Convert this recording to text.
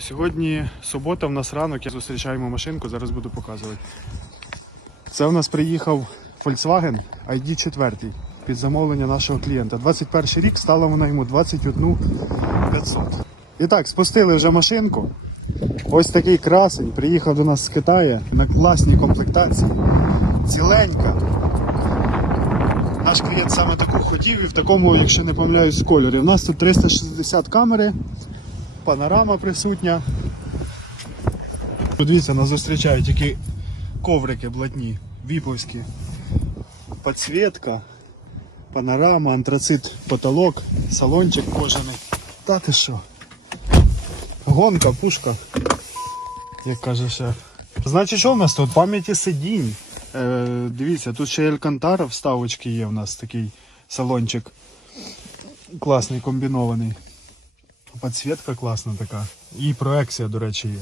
Сьогодні субота, в нас ранок, я зустрічаємо машинку, зараз буду показувати. Це в нас приїхав Volkswagen ID4 під замовлення нашого клієнта. 21 рік стала вона йому 21 500. І так, спустили вже машинку. Ось такий красень. Приїхав до нас з Китаю на класній комплектації. Ціленька. Наш клієнт саме таку хотів і в такому, якщо не помиляюсь, кольорі. У нас тут 360 камери, панорама присутня. Подивіться, нас зустрічають які коврики блатні, віповські. Підсвітка, панорама, антрацит, потолок, салончик кожаний. Та ти що? Гонка, пушка, як каже шеф. Значить, що в нас тут? Пам'яті сидінь. Е, дивіться, тут ще Елькантара вставочки є у нас такий салончик. Класний, комбінований. Підсвітка класна така. І проекція, до речі, є.